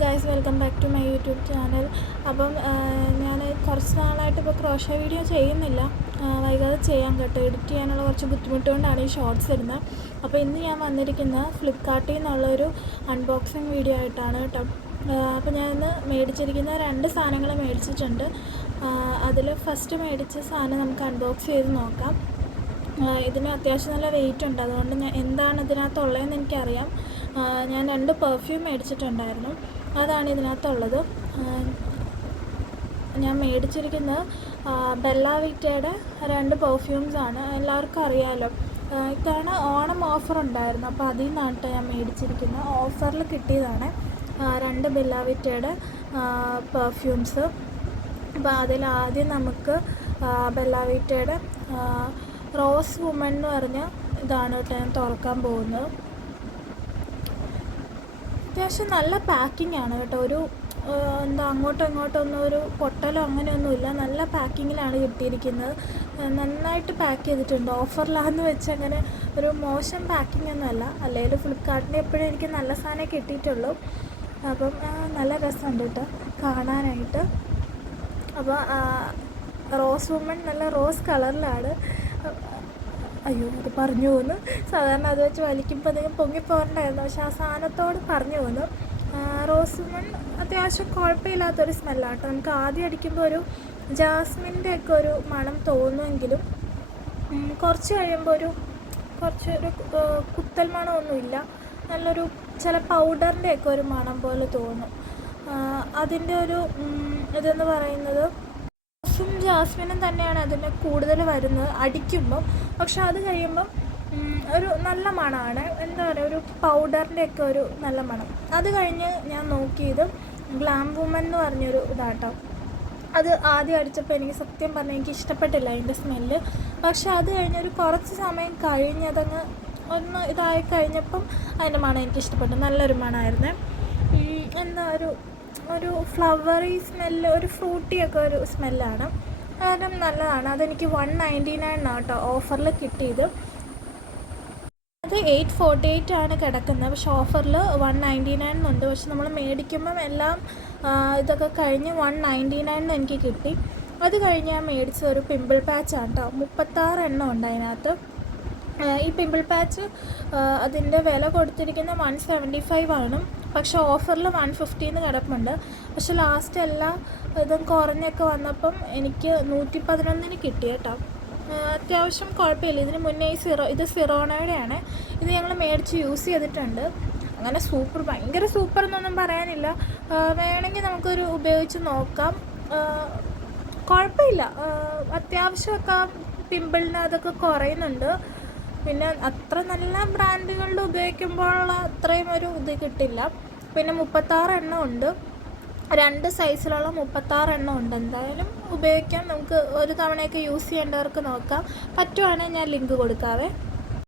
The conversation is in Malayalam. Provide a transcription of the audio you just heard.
Guys, welcome back to my YouTube channel. അപ്പം ഞാൻ കുറച്ച് നാളായിട്ട് ഇപ്പോൾ ക്രോഷ വീഡിയോ ചെയ്യുന്നില്ല. വൈകാതെ ചെയ്യാൻ കേട്ടോ. എഡിറ്റ് ചെയ്യാനുള്ള കുറച്ച് ബുദ്ധിമുട്ട് കൊണ്ടാണ് ഈ ഷോർട്സ് ഇടുന്നത്. അപ്പോൾ ഇന്ന് ഞാൻ വന്നിരിക്കുന്നത് ഫ്ലിപ്കാർട്ടിൽ നിന്നുള്ളൊരു അൺബോക്സിങ് വീഡിയോ ആയിട്ടാണ് കേട്ടോ. അപ്പോൾ ഞാൻ ഇന്ന് മേടിച്ചിരിക്കുന്ന 2 സാധനങ്ങൾ മേടിച്ചിട്ടുണ്ട്. അതിൽ ഫസ്റ്റ് മേടിച്ച സാധനം നമുക്ക് അൺബോക്സ് ചെയ്ത് നോക്കാം. ഇതിന് അത്യാവശ്യം നല്ല വെയിറ്റ് ഉണ്ട്, അതുകൊണ്ട് ഞാൻ എന്താണ് ഇതിനകത്തുള്ളതെന്ന് എനിക്കറിയാം. ഞാൻ 2 പെർഫ്യൂം മേടിച്ചിട്ടുണ്ടായിരുന്നു, അതാണ് ഇതിനകത്തുള്ളത്. ഞാൻ മേടിച്ചിരിക്കുന്നത് ബെല്ല വിറ്റയുടെ 2 പെർഫ്യൂംസാണ്. എല്ലാവർക്കും അറിയാമല്ലോ, ഇത്തവണ ഓണം ഓഫർ ഉണ്ടായിരുന്നു, അപ്പോൾ അതിൽ നിന്നാണ് ഞാൻ മേടിച്ചിരിക്കുന്നത്. ഓഫറിൽ കിട്ടിയതാണ് 2 ബെല്ല വിറ്റയുടെ പെർഫ്യൂംസ്. അപ്പോൾ അതിൽ ആദ്യം നമുക്ക് ബെല്ല വിറ്റയുടെ റോസ് വുമൺ എന്ന് പറഞ്ഞ ഇതാണ് കേട്ടോ ഞാൻ തുറക്കാൻ പോകുന്നത്. അത്യാവശ്യം നല്ല പാക്കിംഗ് ആണ് കേട്ടോ. ഒരു അങ്ങോട്ടും ഇങ്ങോട്ടൊന്നും ഒരു പൊട്ടലോ അങ്ങനെയൊന്നുമില്ല, നല്ല പാക്കിങ്ങിലാണ് കിട്ടിയിരിക്കുന്നത്. നന്നായിട്ട് പാക്ക് ചെയ്തിട്ടുണ്ട്. ഓഫറിലാന്ന് വെച്ച് അങ്ങനെ ഒരു മോശം പാക്കിംഗ് ഒന്നുമല്ല. അല്ലെങ്കിൽ ഫ്ലിപ്കാർട്ടിന് എപ്പോഴും എനിക്ക് നല്ല സാധനം കിട്ടിയിട്ടുള്ളൂ. അപ്പം നല്ല രസമുണ്ട് കേട്ടോ കാണാനായിട്ട്. അപ്പോൾ റോസ് വുമൺ നല്ല റോസ് കളറിലാണ്. അയ്യോ, അത് പറഞ്ഞു പോകുന്നു. സാധാരണ അത് വെച്ച് വലിക്കുമ്പോൾ അധികം പൊങ്ങിപ്പോകണ്ടായിരുന്നു, പക്ഷെ ആ സാധനത്തോട് പറഞ്ഞു പോകുന്നു. റോസ് വുമൺ അത്യാവശ്യം കുഴപ്പമില്ലാത്തൊരു സ്മെല്ലാട്ടോ. നമുക്ക് ആദ്യം അടിക്കുമ്പോൾ ഒരു ജാസ്മിൻ്റെ ഒക്കെ ഒരു മണം തോന്നുമെങ്കിലും കുറച്ച് കഴിയുമ്പോൾ ഒരു കുത്തൽ മണമൊന്നുമില്ല. നല്ലൊരു ചില പൗഡറിൻ്റെ ഒക്കെ ഒരു മണം പോലെ തോന്നും. അതിൻ്റെ ഒരു ഇതെന്ന് പറയുന്നത് ജാസ്മിനും തന്നെയാണ് അതിന് കൂടുതൽ വരുന്നത് അടിക്കുമ്പം. പക്ഷെ അത് കഴിയുമ്പം ഒരു നല്ല മണമാണ്. എന്താ പറയുക, ഒരു പൗഡറിൻ്റെ ഒക്കെ ഒരു നല്ല മണം. അത് കഴിഞ്ഞ് ഞാൻ നോക്കിയത് ഗ്ലാം വുമൺ എന്ന് പറഞ്ഞൊരു ഇതാട്ടോ. അത് ആദ്യം അടിച്ചപ്പോൾ എനിക്ക് സത്യം പറഞ്ഞാൽ എനിക്ക് ഇഷ്ടപ്പെട്ടില്ല അതിൻ്റെ സ്മെല്ല്. പക്ഷെ അത് കഴിഞ്ഞൊരു കുറച്ച് സമയം കഴിഞ്ഞതങ്ങ് ഒന്ന് ഇതായി കഴിഞ്ഞപ്പം അതിൻ്റെ മണം എനിക്ക് ഇഷ്ടപ്പെട്ടു. നല്ലൊരു മണമായിരുന്നേ. എന്താ ഒരു ഫ്ലവറി സ്മെല്ല്, ഒരു ഫ്രൂട്ടിയൊക്കെ ഒരു സ്മെല്ലാണ്. കാരണം നല്ലതാണ്. അതെനിക്ക് 199 കേട്ടോ ഓഫറിൽ കിട്ടിയത്. അത് 848 ആണ് കിടക്കുന്നത്, പക്ഷെ ഓഫറിൽ 199 എന്നുണ്ട്. പക്ഷെ നമ്മൾ മേടിക്കുമ്പം എല്ലാം ഇതൊക്കെ കഴിഞ്ഞ് 199 എനിക്ക് കിട്ടി. അത് കഴിഞ്ഞ് ഞാൻ മേടിച്ചത് ഒരു പിമ്പിൾ പാച്ചാണ് കേട്ടോ. 36 എണ്ണം ഉണ്ട് അതിനകത്ത്. ഈ പിമ്പിൾ പാച്ച് അതിൻ്റെ വില കൊടുത്തിരിക്കുന്ന 175 ആണ്, പക്ഷെ ഓഫറിൽ 150 കിടപ്പുണ്ട്. പക്ഷെ ലാസ്റ്റ് എല്ലാ ഇതും കുറഞ്ഞൊക്കെ വന്നപ്പം എനിക്ക് 111 കിട്ടി കേട്ടോ. അത്യാവശ്യം കുഴപ്പമില്ല. ഇതിന് മുന്നേ ഇത് സിറോണയുടെയാണ്. ഇത് ഞങ്ങൾ മേടിച്ച് യൂസ് ചെയ്തിട്ടുണ്ട്. അങ്ങനെ ഭയങ്കര സൂപ്പർ എന്നൊന്നും പറയാനില്ല. വേണമെങ്കിൽ നമുക്കൊരു ഉപയോഗിച്ച് നോക്കാം. കുഴപ്പമില്ല. അത്യാവശ്യമൊക്കെ പിമ്പിളിന് അതൊക്കെ കുറയുന്നുണ്ട്. പിന്നെ അത്ര നല്ല ബ്രാൻഡുകളിൽ ഉപയോഗിക്കുമ്പോഴുള്ള അത്രയും ഒരു ഇത് കിട്ടില്ല. പിന്നെ 36 എണ്ണം ഉണ്ട്, 2 സൈസിലുള്ള 36 എണ്ണം ഉണ്ട്. എന്തായാലും ഉപയോഗിക്കാം. നമുക്ക് ഒരു തവണയൊക്കെ യൂസ് ചെയ്യേണ്ടവർക്ക് നോക്കാം. പറ്റുവാണെങ്കിൽ ഞാൻ ലിങ്ക് കൊടുക്കാവേ.